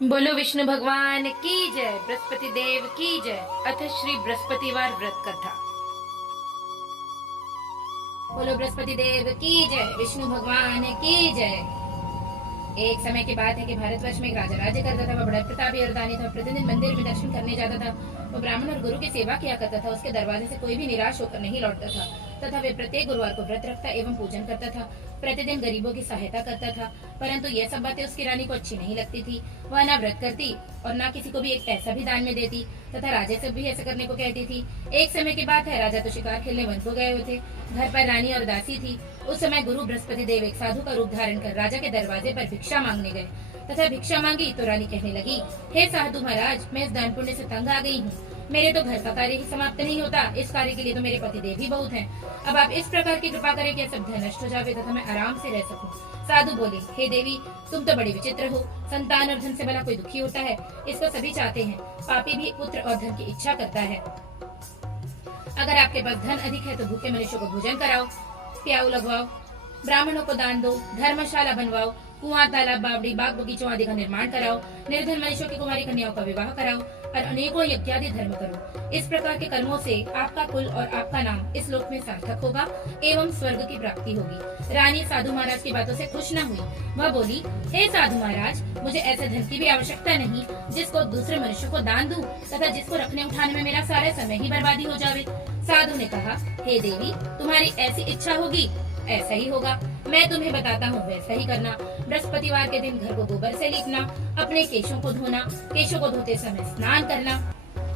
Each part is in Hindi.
बोलो विष्णु भगवान की जय, बृहस्पति देव की जय। अथ श्री बृहस्पतिवार व्रत कथा। बोलो बृहस्पति देव की जय, विष्णु भगवान की जय। एक समय की बात है कि भारतवर्ष में एक राजा राज्य करता था। वह बड़ा प्रतापी और दानी था। प्रतिदिन मंदिर में दर्शन करने जाता था। वो ब्राह्मण और गुरु की सेवा किया करता था। उसके दरवाजे से कोई भी निराश होकर नहीं लौटता था तथा वे प्रत्येक गुरुवार को व्रत रखता एवं पूजन करता था। प्रतिदिन गरीबों की सहायता करता था। परंतु यह सब बातें उसकी रानी को अच्छी नहीं लगती थी। वह न व्रत करती और न किसी को भी एक पैसा भी दान में देती तथा राजा से भी ऐसा करने को कहती थी। एक समय की बात है, राजा तो शिकार खेलने वन को गए हुए थे। घर पर रानी और दासी थी। उस समय गुरु बृहस्पति देव एक साधु का रूप धारण कर राजा के दरवाजे पर भिक्षा मांगने गए तथा भिक्षा मांगी तो रानी कहने लगी, हे साधु महाराज, मैं इस दान पुण्य से तंग आ गई हूँ। मेरे तो घर का कार्य ही समाप्त नहीं होता। इस कार्य के लिए तो मेरे पति देव ही बहुत हैं। अब आप इस प्रकार की कृपा करें कि सब धन नष्ट हो जावे तथा मैं आराम से रह सकूं। साधु बोले, हे देवी, तुम तो बड़ी विचित्र हो। संतान और धन से भला कोई दुखी होता है? इसको सभी चाहते हैं। पापी भी पुत्र और धन की इच्छा करता है। अगर आपके पास धन अधिक है तो भूखे मनुष्यों को भोजन कराओ, प्याऊ लगवाओ, ब्राह्मणों को दान दो, धर्मशाला बनवाओ, कुआं, तालाब, बावड़ी, बाग बगीचों आदि का निर्माण कराओ, निर्धन मनुष्यों की कुमारी कन्याओं का विवाह कराओ और अनेकों यज्ञादि धर्म करो। इस प्रकार के कर्मों से आपका कुल और आपका नाम इस लोक में सार्थक होगा एवं स्वर्ग की प्राप्ति होगी। रानी साधु महाराज की बातों से खुश न हुई। वह बोली, हे साधु महाराज, मुझे ऐसे धन की भी आवश्यकता नहीं जिसको दूसरे मनुष्यों को दान दूं तथा जिसको रखने उठाने में मेरा सारा समय ही बर्बादी हो जावे। साधु ने कहा, हे देवी, तुम्हारी ऐसी इच्छा होगी ऐसा ही होगा। मैं तुम्हें बताता हूँ, वैसा ही करना। बृहस्पतिवार के दिन घर को गोबर से लीपना, अपने केशों को धोना, केशों को धोते समय स्नान करना,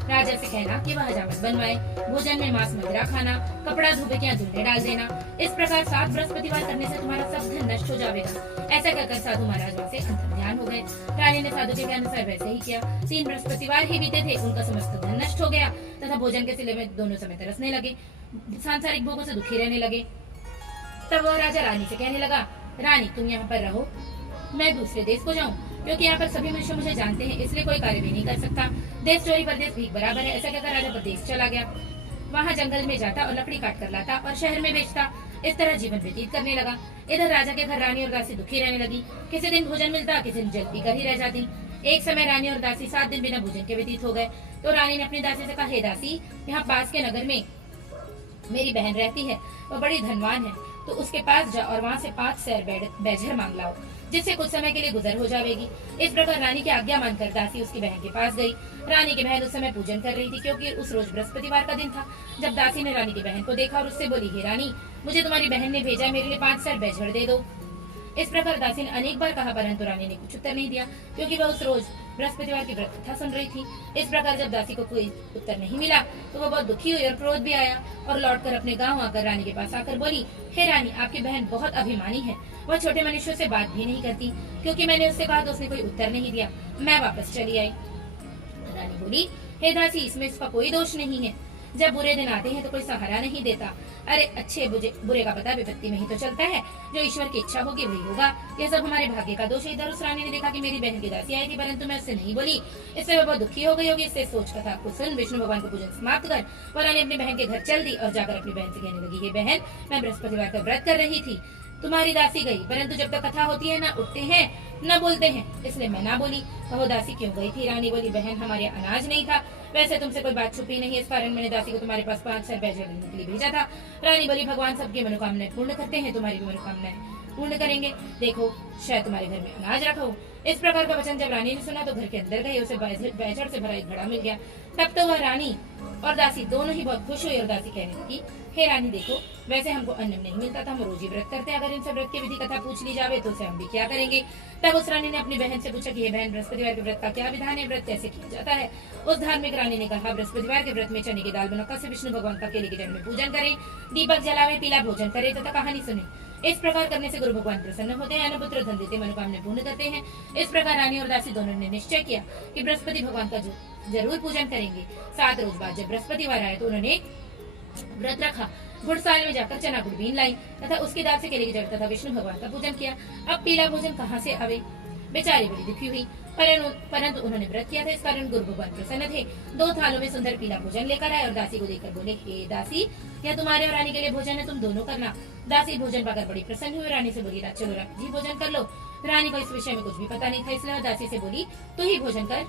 राजा से कहना कि वह हजामत बनवाए, भोजन में मांस मदिरा खाना, कपड़ा धोबे के यहाँ धुलने डाल देना। इस प्रकार 7 बृहस्पतिवार करने से तुम्हारा सब धन नष्ट हो जाएगा। ऐसा कहकर साधु महाराज वहाँ से अंतर्ध्यान हो गए। रानी ने साधु के अनुसार वैसे ही किया। 3 बृहस्पतिवार ही बीते थे, उनका समस्त धन नष्ट हो गया तथा भोजन के सिले में दोनों समय तरसने लगे, सांसारिक भोगों से दुखी रहने लगे। तब वह राजा रानी से कहने लगा, रानी, तुम यहाँ पर रहो, मैं दूसरे देश को जाऊँ, क्योंकि यहाँ पर सभी मनुष्य मुझे जानते हैं, इसलिए कोई कार्य भी नहीं कर सकता। देश चोरी परदेश भीख बराबर है। ऐसा कहकर राजा परदेश चला गया। वहाँ जंगल में जाता और लकड़ी काट कर लाता और शहर में बेचता। इस तरह जीवन व्यतीत करने लगा। इधर राजा के घर रानी और दासी दुखी रहने लगी। किसी दिन भोजन मिलता, किसी दिन जल पीकर ही रह जाती। एक समय रानी और दासी 7 दिन बिना भोजन के व्यतीत हो गए। तो रानी ने अपनी दासी से कहा, हे दासी, यहाँ पास के नगर में मेरी बहन रहती है, वह बड़ी धनवान है, तो उसके पास जा और वहाँ से 5 सैर बैजर मांग लाओ, जिससे कुछ समय के लिए गुजर हो जाएगी। इस प्रकार रानी की आज्ञा मानकर दासी उसकी बहन के पास गई। रानी की बहन उस समय पूजन कर रही थी, क्योंकि उस रोज बृहस्पतिवार का दिन था। जब दासी ने रानी की बहन को देखा और उससे बोली, हे रानी, मुझे तुम्हारी बहन ने भेजा, मेरे लिए 5 सैर बैजर दे दो। इस प्रकार दासी ने अनेक बार कहा, परंतु रानी ने कुछ उत्तर नहीं दिया, क्योंकि वह उस रोज बृहस्पतिवार की व्रत कथा सुन रही थी। इस प्रकार जब दासी को कोई उत्तर नहीं मिला तो वह बहुत दुखी हुई और क्रोध भी आया और लौटकर अपने गांव आकर रानी के पास आकर बोली, हे रानी, आपकी बहन बहुत अभिमानी है। वह छोटे मनुष्यों से बात भी नहीं करती, क्योंकि मैंने उससे कहा तो उसने कोई उत्तर नहीं दिया। मैं वापस चली आई। रानी बोली, हे दासी, इसमें इसका कोई दोष नहीं है। जब बुरे दिन आते हैं तो कोई सहारा नहीं देता। अरे अच्छे बुरे का पता विपत्ति में ही तो चलता है। जो ईश्वर की इच्छा होगी वही होगा। यह सब हमारे भाग्य का दोष है। इधर उस रानी ने देखा कि मेरी बहन की दासी आई थी, परंतु मैं उससे नहीं बोली। इससे वह बहुत दुखी हो गई होगी। इससे सोच कथा को सुन विष्णु भगवान को पूजन समाप्त कर वह रानी अपनी बहन के घर चल दी और जाकर अपनी बहन से कहने लगी, हे बहन, मैं बृहस्पतिवार का व्रत कर रही थी, तुम्हारी दासी गई, परंतु जब तक कथा होती है न उठते हैं न बोलते हैं, इसलिए मैं ना बोली। कहो दासी क्यों गई थी? रानी बोली, बहन, हमारे अनाज नहीं था। वैसे तुमसे कोई बात छुपी नहीं, इस कारण मैंने दासी को तुम्हारे पास 5 सैर बैजर लेने के लिए भेजा था। रानी बोली, भगवान सबकी मनोकामनाएं पूर्ण करते हैं, तुम्हारी भी मनोकामनाएं पूर्ण करेंगे। देखो, शायद तुम्हारे घर में अनाज रखा हो। इस प्रकार का वचन जब रानी ने सुना तो घर के अंदर गई, उसे बैजर से भरा एक घड़ा मिल गया। तब तो वह रानी और दासी दोनों ही बहुत खुश हुई और दासी कहने लगी, हे रानी, देखो, वैसे हमको अन्न नहीं मिलता था, हम रोज ही व्रत करते हैं। अगर इनसे व्रत की विधि कथा पूछ ली जावे तो उसे हम भी क्या करेंगे। तब उस रानी ने अपनी बहन से पूछा कि हे बहन, बृहस्पतिवार के व्रत का क्या विधान है, व्रत कैसे किया जाता है। उस धार्मिक रानी ने कहा, बृहस्पतिवार के व्रत में चने की दाल बनाकर से विष्णु भगवान का केले के जल में पूजन करें, दीपक जलावे, पीला भोजन करे तथा कहानी सुने। इस प्रकार करने से गुरु भगवान प्रसन्न होते हैं, पुत्र धन देते, मनोकामनाएं पूर्ण करते हैं। इस प्रकार रानी और दासी दोनों ने निश्चय किया कि बृहस्पति भगवान का जरूर पूजन करेंगे। 7 रोज बाद जब बृहस्पतिवार आए तो उन्होंने व्रत रखा। गुड़साल में जाकर चना गुड़ बीन लाई तथा उसकी दाल से केले की जड़ तथा विष्णु भगवान का पूजन किया। अब पीला भोजन कहाँ से आवे? बेचारी बड़ी दुखी हुई, परंतु उन्होंने व्रत किया था, इस कारण गुरु भगवान प्रसन्न थे। 2 थालों में सुंदर पीला भोजन लेकर आए और दासी को देकर बोले, हे दासी, यह तुम्हारे और रानी के लिए भोजन है, तुम दोनों करना। दासी भोजन पाकर बड़ी प्रसन्न हुई। रानी से बोली, चलो जी भोजन कर लो। रानी को इस विषय में कुछ भी पता नहीं था, इसलिए वह दासी से बोली, तू ही भोजन कर,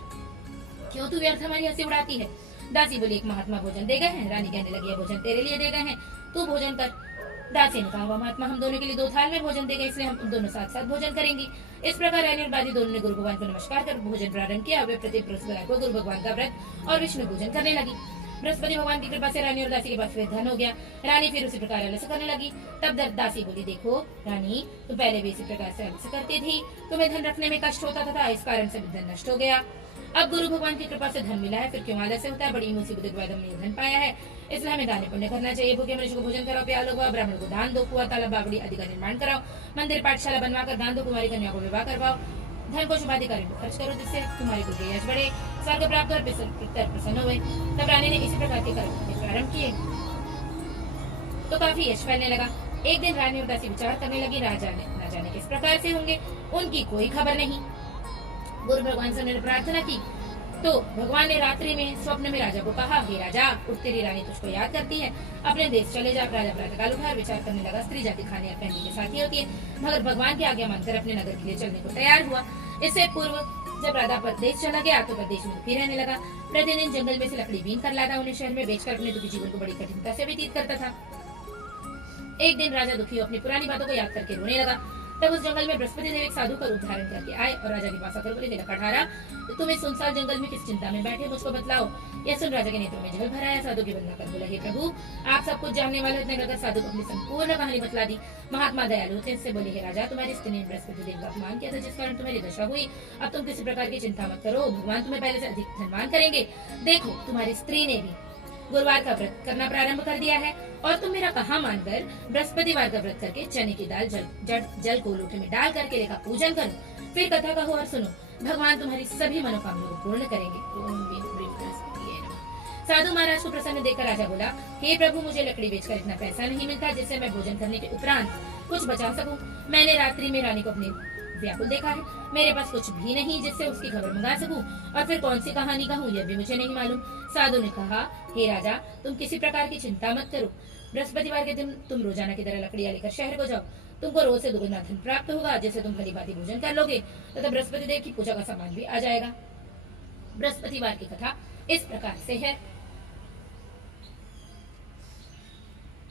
क्यों तू व्यर्थ हमारी हंसी उड़ाती है। दासी बोली, एक महात्मा भोजन दे गए हैं। रानी कहने लगी, यह भोजन तेरे लिए दे गए हैं, तू भोजन कर। दासी ने कहा, वह महात्मा हम दोनों के लिए 2 थाल में भोजन दे गए, इसलिए हम दोनों साथ साथ भोजन करेंगी। इस प्रकार रानी और दादी दोनों ने गुरु भगवान को नमस्कार कर भोजन प्रारंभ किया। वे प्रत्येक बृहस्पतिवार को गुरु भगवान का व्रत और विष्णु पूजन करने लगी। बृहस्पति भगवान की कृपा से रानी और दासी के पास फिर धन हो गया। रानी फिर उसी प्रकार आलस्य करने लगी। तब दासी बोली, देखो रानी, तुम पहले भी इसी प्रकार से आलस्य करती थी, तुम्हें धन रखने में कष्ट होता था, इस कारण से धन नष्ट हो गया। अब गुरु भगवान की कृपा से धन मिला है, फिर क्यों आलस्य होता है। बड़ी मुसीबत के बाद हमने धन पाया है, इसलिए हमें दान पुण्य करना चाहिए। भूखे मनुष्य को भोजन कराओ, प्यालो हुआ, ब्राह्मण को दान दो, कुआ तालाब बावड़ी आदि का निर्माण कराओ, मंदिर पाठशाला बनवाकर दान दो, कुमारी कन्या को विवाह करवाओ, धन को शुभाधिकारी को खर्च करो, जिससे तुम्हारी कुल यश बढ़े, स्वर्ग प्राप्त और पितर प्रसन्न हुए। तब रानी ने इसी प्रकार के कर्म प्रारंभ किए तो काफी यश फैलने लगा। एक दिन रानी और दासी विचार करने लगी, राजा ने न जाने किस प्रकार से होंगे, उनकी कोई खबर नहीं। गुरु भगवान से उन्होंने प्रार्थना की तो भगवान ने रात्रि में स्वप्न में राजा को कहा, हे राजा, उठ, तेरी रानी तुझको याद करती है, अपने देश चले जा। राजा प्रातःकाल उठा, विचार करने लगा, स्त्री जाति खाने और पहनने के साथ ही होती है, मगर भगवान की आज्ञा मानकर अपने नगर के लिए चलने को तैयार हुआ। इससे पूर्व जब राजा परदेश चला गया तो परदेश में दुखी रहने लगा। प्रतिदिन जंगल में से लकड़ी बीन कर लाता, उन्हें शहर में बेचकर अपने दुखी जीवन को बड़ी कठिनता से व्यतीत करता था। एक दिन राजा दुखी अपनी पुरानी बातों को याद करके रोने लगा। तब उस जंगल में बृहस्पति देव एक साधु का रूप धारण करके आए और राजा के पास आकर बोले, देखा कठारा, तो तुम इस सुनसान जंगल में किस चिंता में बैठे, मुझको बतलाओ। यह सुन राजा के नेत्रों में जल भर आया। साधु की वंदना कर बोला, हे प्रभु, आप सब कुछ जानने वाले। इतने कहकर साधु को अपनी संपूर्ण कहानी बतला दी। महात्मा दयालु थे, इससे बोले, हे राजा, तुम्हारी स्त्री ने बृहस्पति देव का अपमान किया था, जिस कारण तुम्हारी दशा हुई। अब तुम किसी प्रकार की चिंता मत करो, भगवान तुम्हें पहले से अधिक धनवान करेंगे। देखो, तुम्हारी स्त्री ने भी गुरुवार का व्रत करना प्रारंभ कर दिया है और तुम मेरा कहा मानकर बृहस्पतिवार का व्रत करके चने की दाल जल को लोटे में डाल कर केले का पूजन करो, फिर कथा कहो और सुनो, भगवान तुम्हारी सभी मनोकामनाओं को पूर्ण करेंगे। साधु महाराज को प्रसन्न देखकर राजा बोला, हे प्रभु, मुझे लकड़ी बेचकर इतना पैसा नहीं मिलता जिससे मैं भोजन करने के उपरांत कुछ बचा सकूं। मैंने रात्रि में रानी को अपने व्याकुल देखा है, मेरे पास कुछ भी नहीं जिससे उसकी खबर मंगा सकूं, और फिर कौन सी कहानी कहूं यह भी मुझे नहीं मालूम। साधु ने कहा, हे राजा, तुम किसी प्रकार की चिंता मत करो। बृहस्पतिवार के दिन तुम रोजाना की तरह लकड़ियां लेकर शहर को जाओ, तुमको रोज से दुगुना धन प्राप्त होगा, जिससे तुम भली भांति भोजन कर लोगे तथा बृहस्पति देव की पूजा का सामान भी आ जाएगा। बृहस्पतिवार की कथा इस प्रकार से है।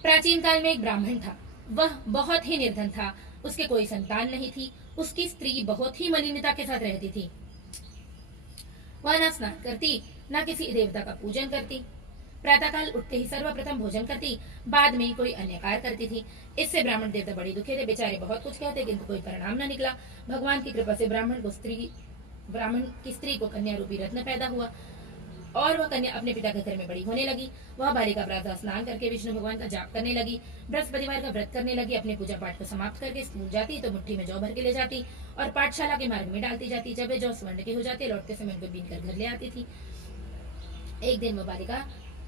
प्राचीन काल में एक ब्राह्मण था, वह बहुत ही निर्धन था, उसके कोई संतान नहीं थी, उसकी स्त्री बहुत ही मलिनता के साथ रहती थी। वह न स्नान करती, न किसी देवता का पूजन करती, प्रातःकाल उठते ही सर्वप्रथम भोजन करती, बाद में कोई अन्य कार्य करती थी। इससे ब्राह्मण देवता बड़ी दुखी थे, बेचारे बहुत कुछ कहते किंतु कोई परिणाम न निकला। भगवान की कृपा से ब्राह्मण की स्त्री को कन्या रूपी रत्न पैदा हुआ और वह कन्या अपने पिता के घर में बड़ी होने लगी। वह बालिका प्रातः स्नान करके विष्णु भगवान का जाप करने लगी, बृहस्पतिवार का व्रत करने लगी, अपने पूजा पाठ को समाप्त करके स्कूल जाती तो मुट्ठी में जौ भर के ले जाती और पाठशाला के मार्ग में डालती जाती। जब वे जौ स्वर्ण के हो जाते, लौटते समय उनको बीन कर घर ले आती थी। एक दिन वह बालिका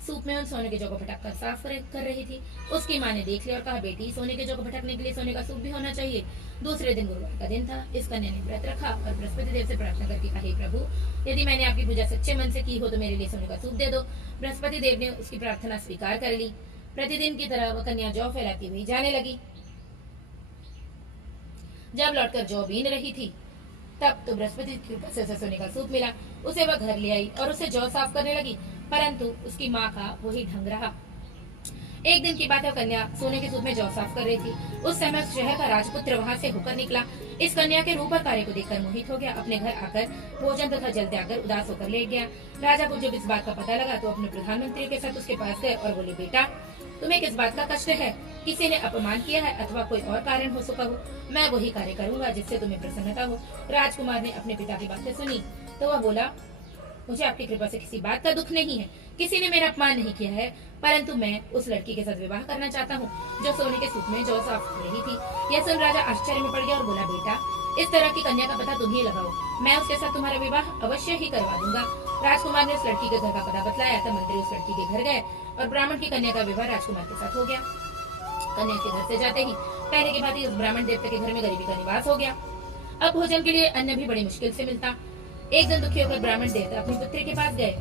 सूप में उन सोने के जौ को फटक कर साफ कर रही थी। उसकी माँ ने देख लिया और कहा, बेटी, सोने के जौ को फटकने के लिए सोने का सूप भी होना चाहिए। दूसरे दिन गुरुवार का दिन था। इस कन्या ने व्रत रखा और बृहस्पति देव से प्रार्थना करके कहा, हे प्रभु, यदि मैंने आपकी पूजा सच्चे मन से की हो तो मेरे लिए सोने का सूप दे दो। बृहस्पति देव ने उसकी प्रार्थना स्वीकार कर ली। प्रतिदिन की तरह वह कन्या जौ फैलाती हुई जाने लगी। जब लौटकर जौ बीन रही थी तब तो बृहस्पति की कृपा से सोने का सूप मिला। उसे वह घर ले आई और उसे जौ साफ करने लगी, परंतु उसकी माँ का वही ढंग रहा। एक दिन की बात है, कन्या सोने के सूप में जौ साफ कर रही थी। उस समय शहर का राजपुत्र वहां से होकर निकला। इस कन्या के रूप और कार्य को देखकर मोहित हो गया। अपने घर आकर भोजन तथा जल त्याग कर उदास होकर लेट गया। राजा को जब इस बात का पता लगा तो अपने प्रधानमंत्री के साथ उसके पास गए और बोले, बेटा, तुम्हें किस बात का कष्ट है? किसी ने अपमान किया है अथवा कोई और कारण हो सका हो? मैं वही कार्य करूंगा जिससे तुम्हें प्रसन्नता हो। राजकुमार ने अपने पिता की बातें सुनी तो वह बोला, मुझे आपकी कृपा से किसी बात का दुख नहीं है, किसी ने मेरा अपमान नहीं किया है, परंतु मैं उस लड़की के साथ विवाह करना चाहता हूँ जो सोने के सूप में जौ साफ कर रही थी। यह सुन राजा आश्चर्य में पड़ गया और बोला, बेटा, इस तरह की कन्या का पता तुम ही लगाओ, मैं उसके साथ तुम्हारा विवाह अवश्य ही करवा दूंगा। राजकुमार ने उस लड़की के घर का पता बतलाया तब मंत्री उस लड़की के घर गए और ब्राह्मण की कन्या का विवाह राजकुमार के साथ हो गया। कन्या के घर से जाते ही पहले की बात उस ब्राह्मण देवता के घर में गरीबी का निवास हो गया। अब भोजन के लिए अन्न भी बड़ी मुश्किल से मिलता। एक दिन दुखी होकर ब्राह्मण देवता अपनी पुत्री के पास गए।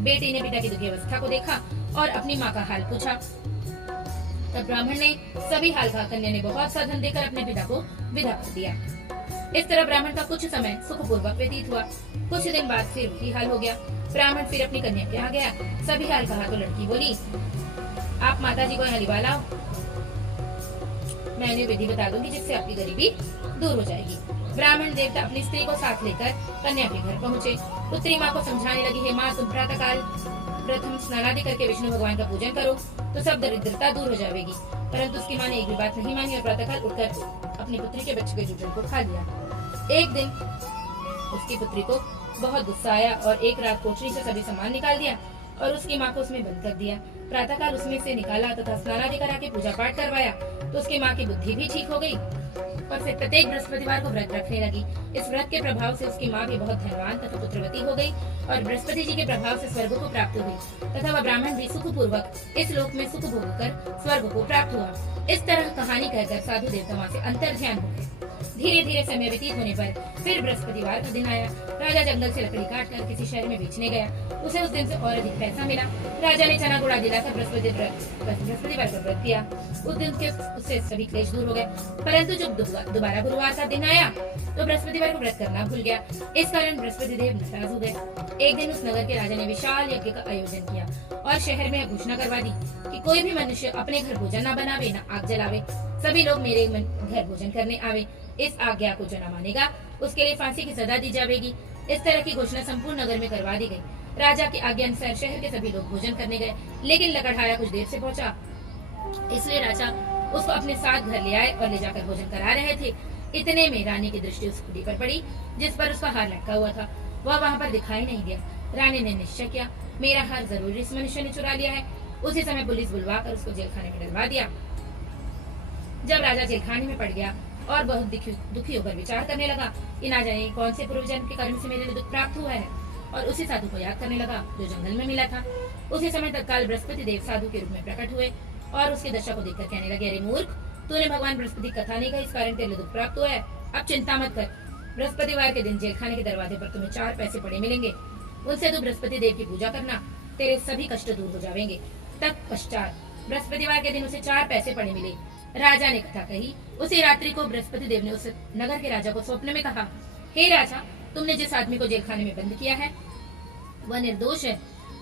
बेटी ने पिता की दुखी अवस्था को देखा और अपनी माँ का हाल पूछा। तब ब्राह्मण ने सभी हाल कहा। कन्या ने बहुत सा धन देकर अपने पिता को विदा कर दिया। इस तरह ब्राह्मण का कुछ समय सुखपूर्वक व्यतीत हुआ। कुछ दिन बाद फिर वही हाल हो गया। ब्राह्मण फिर अपनी कन्या के यहाँ गया, सभी हाल कहा तो लड़की बोली, आप माता जी को यहाँ लिवा लाओ, मैं उन्हें विधि बता दूंगी जिससे आपकी गरीबी दूर हो जाएगी। ब्राह्मण देवता अपनी स्त्री को साथ लेकर कन्या के घर पहुँचे। पुत्री माँ को समझाने लगी, हे माँ, तुम प्रातः काल प्रथम स्नानादि करके विष्णु भगवान का पूजन करो तो सब दरिद्रता दूर हो जाएगी। परंतु उसकी माँ ने एक भी बात नहीं मानी और प्रातःकाल उठकर अपनी पुत्री के बच्चे के जूठन को खा लिया। एक दिन उसकी पुत्री को बहुत गुस्सा आया और एक रात कोठरी से सभी सामान निकाल दिया और उसकी माँ को उसमें बंद कर दिया। प्रातःकाल उसमें से निकाला तथा स्नानादि करा के पूजा पाठ करवाया तो उसकी माँ की बुद्धि भी ठीक हो गई और फिर प्रत्येक बृहस्पतिवार को व्रत रखने लगी। इस व्रत के प्रभाव से उसकी माँ भी बहुत धनवान तथा पुत्रवती हो गई और बृहस्पति जी के प्रभाव से स्वर्ग को प्राप्त हुई तथा वह ब्राह्मण भी सुखपूर्वक इस लोक में सुख भोग कर स्वर्ग को प्राप्त हुआ। इस तरह कहानी कहकर साधु देवता वहाँ से अंतर ध्यान हो गए। धीरे धीरे समय व्यतीत होने पर फिर बृहस्पतिवार का दिन आया। राजा जंगल से लकड़ी काट कर किसी शहर में बेचने गया। उसे उस दिन से और अधिक पैसा मिला। राजा ने चना गुड़ा दिलाकर बृहस्पतिवार का व्रत किया। उस दिन के उससे सभी क्लेश दूर हो गए। परंतु जब दोबारा गुरुवार का दिन आया तो बृहस्पतिवार को व्रत करना भूल गया। इस कारण बृहस्पति देव नाराज हो गए। एक दिन उस नगर के राजा ने विशाल यज्ञ का आयोजन किया और शहर में घोषणा करवा दी कि कोई भी मनुष्य अपने घर भोजन न बनावे न आग जलावे, सभी लोग मेरे घर भोजन करने आवे। इस आज्ञा को जो न मानेगा उसके लिए फांसी की सजा दी जाएगी। इस तरह की घोषणा संपूर्ण नगर में करवा दी गई। राजा की आज्ञा अनुसार शहर के सभी लोग भोजन करने गए, लेकिन लकड़हारा कुछ देर से पहुंचा, इसलिए राजा उसको अपने साथ घर ले आए और ले जाकर भोजन करा रहे थे। इतने में रानी की दृष्टि उस खुटी पर पड़ी जिस पर उसका हार लटका हुआ था। वह वहाँ पर दिखाई नहीं दिया। रानी ने निश्चय किया, मेरा हार जरूर इस मनुष्य ने चुरा लिया है। उसी समय पुलिस बुलवा कर उसको जेल खाने में डलवा दिया। जब राजा जेल खाने में पड़ गया और बहुत दुखी होकर विचार करने लगा कि ना जाने कौन से पूर्व जन्म के कर्म से मेरे लिए दुख प्राप्त हुआ है, और उसी साधु को याद करने लगा जो जंगल में मिला था। उसी समय तत्काल बृहस्पति देव साधु के रूप में प्रकट हुए और उसकी दशा को देखकर कहने लगे, अरे मूर्ख, तूने भगवान बृहस्पति कथा नहीं कही, इस कारण तेरे लिए दुख प्राप्त हुआ है। अब चिंता मत कर, बृहस्पतिवार के दिन जेल खाने के दरवाजे पर तुम्हें 4 पैसे पड़े मिलेंगे, उनसे तू बृहस्पति देव की पूजा करना, तेरे सभी कष्ट दूर हो जाएंगे। तत्पश्चात बृहस्पतिवार के दिन उसे 4 पैसे पड़े मिले। राजा ने कथा कही। उसी रात्रि को बृहस्पति देव ने उस नगर के राजा को स्वप्न में कहा, हे राजा, तुमने जिस आदमी को जेल खाने में बंद किया है वह निर्दोष है,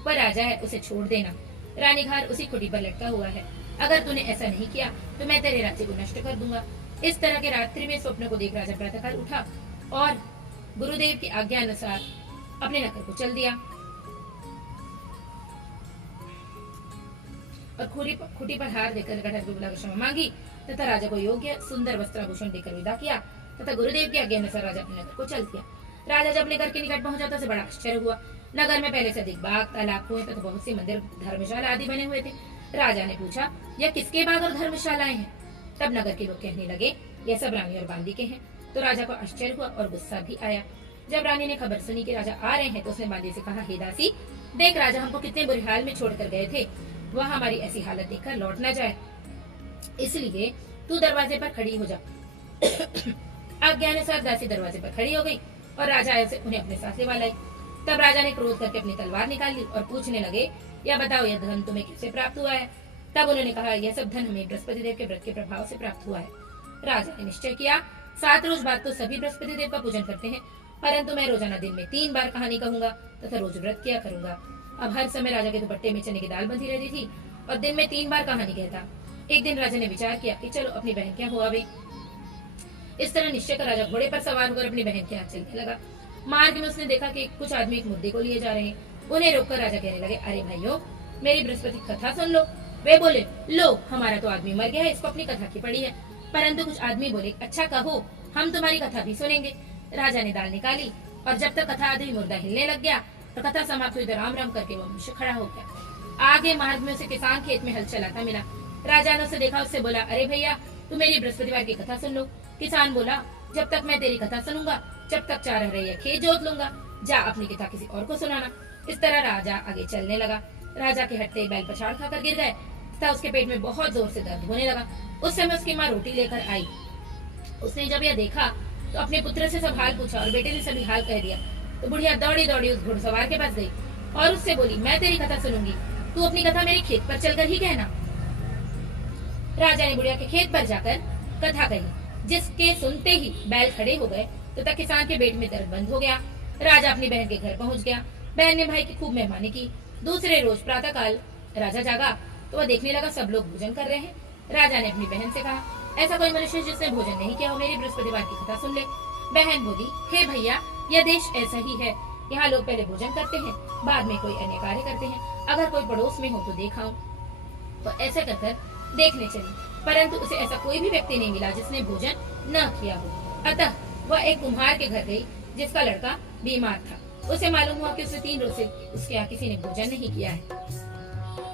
वह राजा है, उसे छोड़ देना। रानीघार उसी खुटी पर लटका हुआ है। अगर तूने ऐसा नहीं किया तो मैं तेरे राज्य को नष्ट कर दूंगा। इस तरह के रात्रि में स्वप्न को देख राजा प्रातःकाल उठा और गुरुदेव की आज्ञा अनुसार अपने नगर को चल दिया और खुटी पर हार देकर गठर को बुलाकर क्षमा मांगी तथा राजा को योग्य सुंदर वस्त्राभूषण देकर विदा किया तथा गुरुदेव की आज्ञा अनुसार राजा अपने नगर को चल दिया। राजा जब नगर के निकट पहुंचा तो उसे बड़ा आश्चर्य हुआ। नगर में पहले से अधिक बाग, तालाब, कुएं तथा बहुत से मंदिर, धर्मशाला आदि बने हुए थे। राजा ने पूछा, यह किसके बाग और धर्मशालाएं हैं? तब नगर के लोग कहने लगे, यह सब रानी और बांदी के हैं। तो राजा को आश्चर्य हुआ और गुस्सा भी आया। जब रानी ने खबर सुनी कि राजा आ रहे हैं तो उसने बांदी से कहा, हे दासी, देख राजा हमको कितने बुरे हाल में छोड़कर गए थे, वह हमारी ऐसी हालत देखकर लौट न जाए, इसलिए तू दरवाजे पर खड़ी हो जा। आज्ञानुसार दासी दरवाजे पर खड़ी हो गई और राजा आए से उन्हें अपने साथ लेवा लाई। तब राजा ने क्रोध करके अपनी तलवार निकाल ली और पूछने लगे, यह बताओ, यह धन तुम्हें कैसे प्राप्त हुआ है? तब उन्होंने कहा, यह सब धन हमें बृहस्पति देव के व्रत के प्रभाव से प्राप्त हुआ है। राजा ने निश्चय किया, 7 रोज बाद तो सभी बृहस्पति देव का पूजन करते हैं, परंतु मैं रोजाना दिन में 3 बार कहानी कहूंगा तथा रोज व्रत किया करूंगा। अब हर समय राजा के दुपट्टे में चने की दाल बंधी रहती थी और दिन में 3 बार कहानी कहता। एक दिन राजा ने विचार किया कि चलो अपनी बहन क्या हुआ वे। इस तरह निश्चय कर राजा घोड़े पर सवार होकर अपनी बहन के यहाँ चलने लगा। मार्ग में उसने देखा कि कुछ आदमी एक मुद्दे को लिए जा रहे हैं। उन्हें रोककर राजा कहने लगे, अरे भाइयों, मेरी बृहस्पति कथा सुन लो। वे बोले, लो, हमारा तो आदमी मर गया है, इसको अपनी कथा की पड़ी है। परंतु कुछ आदमी बोले, अच्छा कहो, हम तुम्हारी कथा भी सुनेंगे। राजा ने दाल निकाली और जब तक कथा आदमी मुर्दा हिलने लग गया तो कथा समाप्त हुई तो राम राम करके वो मनुष्य खड़ा हो गया। आगे मार्ग में उसे किसान खेत में हल चलाता मिला। राजा ने उसे देखा, उससे बोला, अरे भैया, तू मेरी बृहस्पतिवार की कथा सुन लो। किसान बोला, जब तक मैं तेरी कथा सुनूंगा जब तक 4 हरैया खेत जोत लूंगा, जा अपनी कथा किसी और को सुनाना। इस तरह राजा आगे चलने लगा। राजा के हटते बैल पछाड़ खाकर गिर गए तथा उसके पेट में बहुत जोर से दर्द होने लगा। उस समय उसकी माँ रोटी लेकर आई। उसने जब यह देखा तो अपने पुत्र से सब हाल पूछा और बेटे ने सभी हाल कह दिया। तो बुढ़िया दौड़ी दौड़ी उस घुड़सवार के पास गई और उससे बोली, मैं तेरी कथा सुनूंगी, तू अपनी कथा मेरे खेत पर चलकर ही कहना। राजा ने बुढ़िया के खेत पर जाकर कथा कही। जिसके सुनते ही बैल खड़े हो गए तो किसान के पेट में दर्द बंद हो गया। राजा अपनी बहन के घर पहुंच गया। बहन ने भाई की खूब मेहमानी की। दूसरे रोज प्रातः काल राजा जागा तो वह देखने लगा सब लोग भोजन कर रहे हैं। राजा ने अपनी बहन से कहा, ऐसा कोई मनुष्य जिसने भोजन नहीं किया हो, मेरी बृहस्पतिवार की कथा सुन ले। बहन बोली, हे भैया, यह देश ऐसा ही है। यहाँ लोग पहले भोजन करते हैं, बाद में कोई अन्य कार्य करते हैं। अगर कोई पड़ोस में हो तो देखाऊं। तो ऐसे कर देखने चली, परंतु उसे ऐसा कोई भी व्यक्ति नहीं मिला जिसने भोजन न किया हो। अतः वह एक कुम्हार के घर गई जिसका लड़का बीमार था। उसे मालूम हुआ कि उसे 3 रोज से उसके यहाँ किसी ने भोजन नहीं किया है।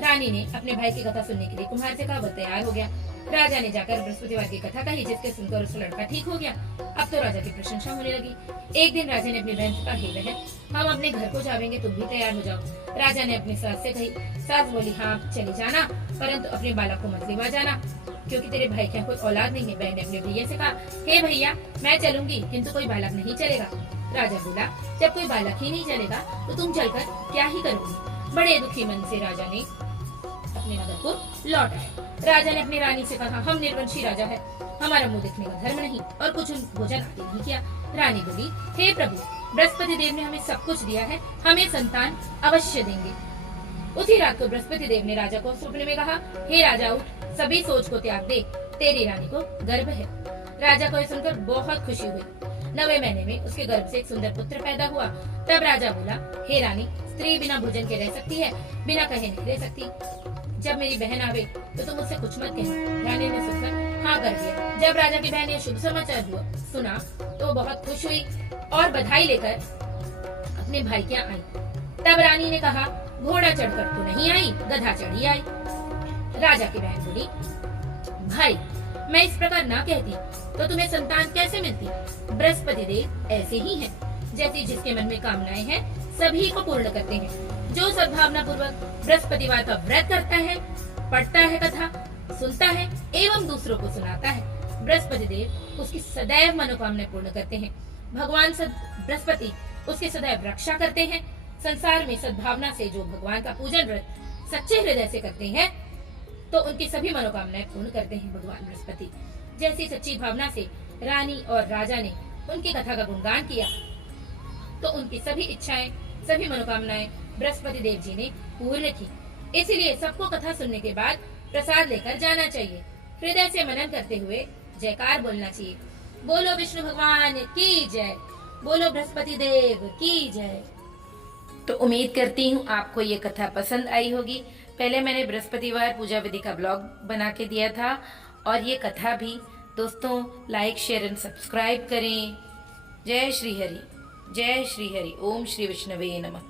रानी ने अपने भाई की कथा सुनने के लिए कुम्हार से कहा। वह तैयार हो गया। राजा ने जाकर बृहस्पतिवार की कथा कही, जिसके सुनकर उसका लड़का ठीक हो गया। अब तो राजा की प्रशंसा होने लगी। एक दिन राजा ने अपनी बहन से कहा, हे बहन, हम अपने घर को जाएंगे, तुम भी तैयार हो जाओ। राजा ने अपनी सास से कही। सास बोली, हाँ चली जाना, परंतु अपने बालक को मत लेवा जाना, क्योंकि तेरे भाई के यहाँ कोई औलाद नहीं है। बहन ने अपने भैया से कहा, हे भैया, मैं चलूंगी, किंतु कोई बालक नहीं चलेगा। राजा बोला, जब कोई बालक ही नहीं चलेगा तो तुम चलकर क्या ही करोगी। बड़े दुखी मन से राजा ने अपने नगर को लौट आए। राजा ने अपनी रानी से कहा, हम निर्वंशी राजा है, हमारा मुंह देखने का धर्म नहीं और कुछ भोजन आदि नहीं किया। रानी बोली, हे प्रभु, बृहस्पति देव ने हमें सब कुछ दिया है, हमें संतान अवश्य देंगे। उसी रात को बृहस्पति देव ने राजा को स्वप्न में कहा, हे राजा, उठ, सभी सोच को त्याग दे, तेरी रानी को गर्भ है। राजा को यह सुनकर बहुत खुशी हुई। 9वें महीने में उसके गर्भ से एक सुंदर पुत्र पैदा हुआ। तब राजा बोला, हे रानी, स्त्री बिना भोजन के रह सकती है, बिना कहे नहीं रह सकती। जब मेरी बहन आवे तो तुम उससे कुछ मत कहना। रानी ने सुनकर हाँ कर दिया। जब राजा की बहन ने शुभ समाचार सुना तो बहुत खुश हुई और बधाई लेकर अपने भाई के यहाँ आई। तब रानी ने कहा, घोड़ा चढ़कर तो नहीं आई, गधा चढ़ी आई। राजा की बहन बोली, भाई, मैं इस प्रकार ना कहती तो तुम्हें संतान कैसे मिलती। बृहस्पति देव ऐसे ही हैं, जैसे जिसके मन में कामनाएं हैं सभी को पूर्ण करते हैं। जो सद्भावना पूर्वक बृहस्पतिवार का व्रत करता है, पढ़ता है कथा, सुनता है एवं दूसरों को सुनाता है, बृहस्पति देव उसकी सदैव मनोकामनाएं पूर्ण करते हैं। भगवान बृहस्पति उसकी सदैव रक्षा करते हैं। संसार में सद्भावना से जो भगवान का पूजन व्रत सच्चे हृदय से करते हैं तो उनकी सभी मनोकामनाएं पूर्ण करते हैं भगवान बृहस्पति। जैसी सच्ची भावना से रानी और राजा ने उनकी कथा का गुणगान किया तो उनकी सभी इच्छाएं, सभी मनोकामनाएं बृहस्पति देव जी ने पूर्ण की। इसीलिए सबको कथा सुनने के बाद प्रसाद लेकर जाना चाहिए। हृदय से मनन करते हुए जयकार बोलना चाहिए। बोलो विष्णु भगवान की जय, बोलो बृहस्पति देव की जय। तो उम्मीद करती हूँ आपको ये कथा पसंद आई होगी। पहले मैंने बृहस्पतिवार पूजा विधि का ब्लॉग बना के दिया था और ये कथा भी। दोस्तों, लाइक, शेयर एंड सब्सक्राइब करें। जय श्री हरि, जय श्री हरि। ओम श्री विष्णवे नमः।